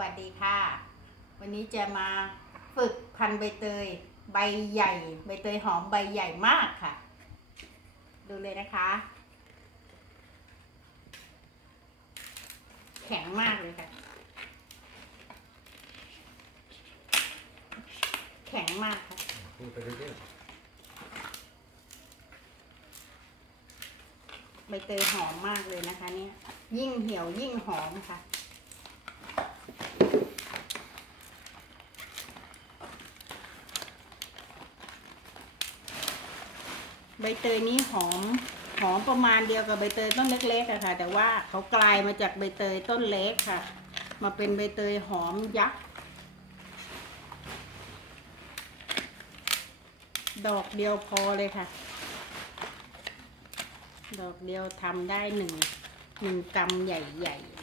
วัสดีค่ะ วันนี้จะมาฝึกพันใบเตยใบใหญ่ ใบเตยหอมใบใหญ่มากค่ะ ดูเลยนะคะ แข็งมากเลยค่ะ แข็งมากค่ะพูดไปเรื่อยใบเตยหอมมากเลยนะคะเนี่ยยิ่งเหี่ยวยิ่งหอมค่ะ ใบเตยนี้หอมหอมประมาณเดียวกับใบเตยต้นเล็กๆอะค่ะ แต่ว่าเขากลายมาจากใบเตยต้นเล็กค่ะ มาเป็นใบเตยหอมยักษ์ดอกเดียวพอเลยค่ะ ดอกเดียวทำได้หนึ่งหนึ่งกำใหญ่ๆเลย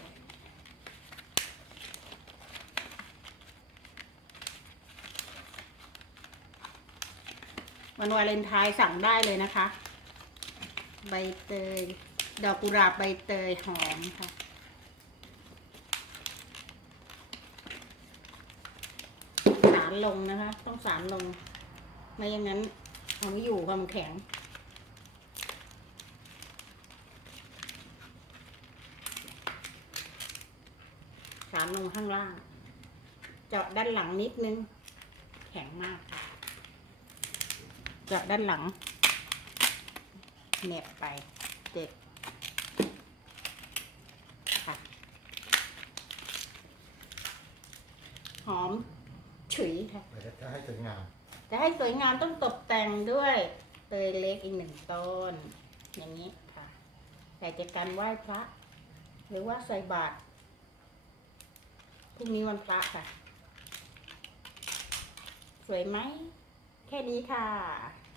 วันวาเลนไทน์สั่งได้เลยนะคะ ใบเตย ดอกกุหลาบใบเตยหอมค่ะ สารลงนะคะ ต้องสารลง ไม่อย่างนั้นเอาไม่อยู่ความแข็งสารลงข้างล่าง เจาะด้านหลังนิดนึง แข็งมากค่ะ เจาะด้านหลังเหน็บไปเจ็บค่ะหอมฉุยค่ะๆแต่จะให้สวยงาม จะให้สวยงามต้องตกแต่งด้วยเตยเล็กอีกหนึ่งต้น อย่างนี้ค่ะใส่จากการไหว้พระ หรือว่าใส่บาตรพรุ่งนี้วันพระค่ะ สวยไหม แค่นี้ค่ะ